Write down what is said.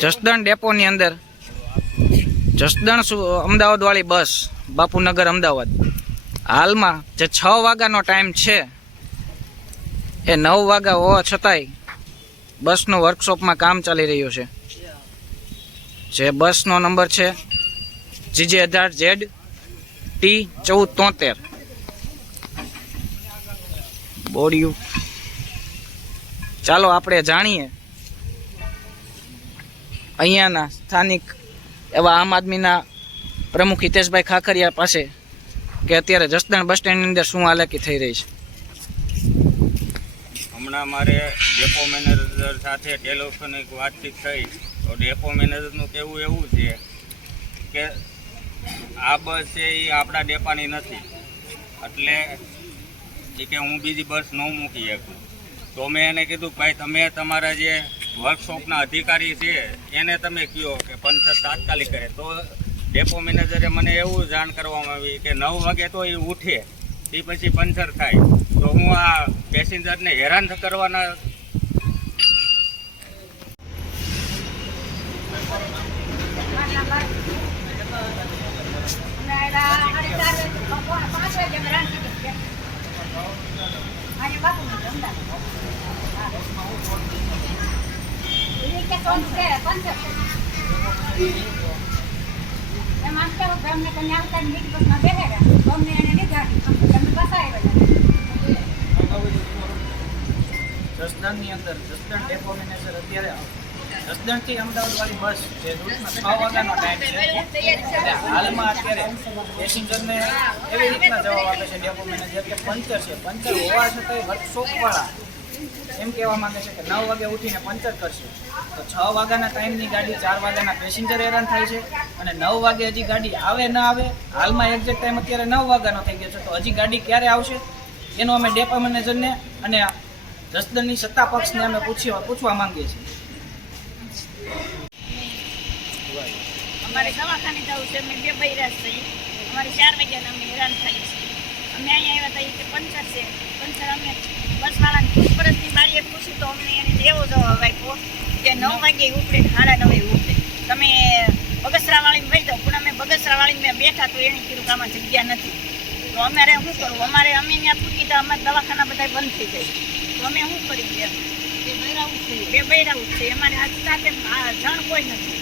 જસદણ ડેપોની અંદર. જસદણ અમદાવાદવાળી અમદાવાદ વાળી બસ, બાપુનગર અમદાવાદ. હાલમાં જે છ વાગ્યાનો ટાઈમ છે, એ નવ વાગ્યા હોવા છતાંય બસનું વર્કશોપમાં કામ ચાલી રહ્યું છે. જે બસનો નંબર છે, જીજે અઢાર ઝેડ ટી ચૌદ તોતેર. બોડિયું. ચાલો આપણે જાણીએ અહીંયાના સ્થાનિક એવા આમ આદમીના પ્રમુખ હિતેશભાઈ ખાખરિયા પાસે કે અત્યારે જસદણ બસ સ્ટેન્ડની અંદર શું હાલાકી થઈ રહી છે? હમણાં મારે ડેપો મેનેજર સાથે ટેલિફોનિક વાતચીત થઈ. તો ડેપો મેનેજરનું કહેવું એવું છે કે આ બસ છે એ આપણા ડેપાની નથી. એટલે કે હું બીજી બસ ન મૂકી શકું. તો મેં એને કીધું, ભાઈ, તમે તમારા જે વર્કશોપના અધિકારી છે, એને તમે કહો કે પંચર તાત્કાલિક કરે? તો ડેપો મેનેજરે મને એવું જાણ કરવામાં આવી કે નવ વાગે તો એ ઉઠે તે પછી પંચર થાય. તો હું આ પેસેન્જરને હેરાન કરવાના જસદણની અંદર, જસદણ ડેપો અત્યારે જસદણથી અમદાવાદવાળી બસ જે રૂટમાં છ વાગ્યાનો ટાઈમ છે. હાલમાં અત્યારે એવી રીતના જવાબ આપે છે ડેપો કે પંચર છે. પંચર હોવા છતાંય વર્કશોપવાળા એમ કહેવા માંગે છે કે નવ વાગે ઉઠીને પંચર કરશું. તો છ વાગ્યાના ટાઈમની ગાડી ચાર વાગ્યાના પેસેન્જર હેરાન થાય છે અને નવ વાગે હજી ગાડી આવે ન આવે, હાલમાં એક્ઝેક્ટ ટાઈમ અત્યારે નવ વાગ્યાનો થઈ ગયો છે, તો હજી ગાડી ક્યારે આવશે? એનો અમે ડેપો મેનેજરને અને જસદનની સત્તા પક્ષને અમે પૂછ્યો પૂછવા માંગીએ છીએ. અમારે દવાખાને જવું છે, અમે બે બૈરા છીએ. અમારે ચાર વાગ્યાના અમે હેરાન થાય છે અમે અહીંયા આવ્યા હતા એ કે પંચર છે. પંચર અમે બસવાળાને પૂછપરછની બારીએ પૂછ્યું તો અમને એને એવો જવાબ આપ્યો કે નવ વાગે ઉપડે સાડા નવે ઉપડે. તમે બગસરાવાળીને ભાઈ દો પણ અમે બગસરાવાળીને મેં બેઠા તો એને કીધું કે આમાં જગ્યા નથી. તો અમારે શું કરવું? અમારે અમે ત્યાં પૂછી તો અમારા દવાખાના બધા બંધ થઈ જાય. તો અમે શું કરી ગયા? બે બૈરાવું છે. બે બૈરાવું છે. અમારે આજ સાથે જણ કોઈ નથી.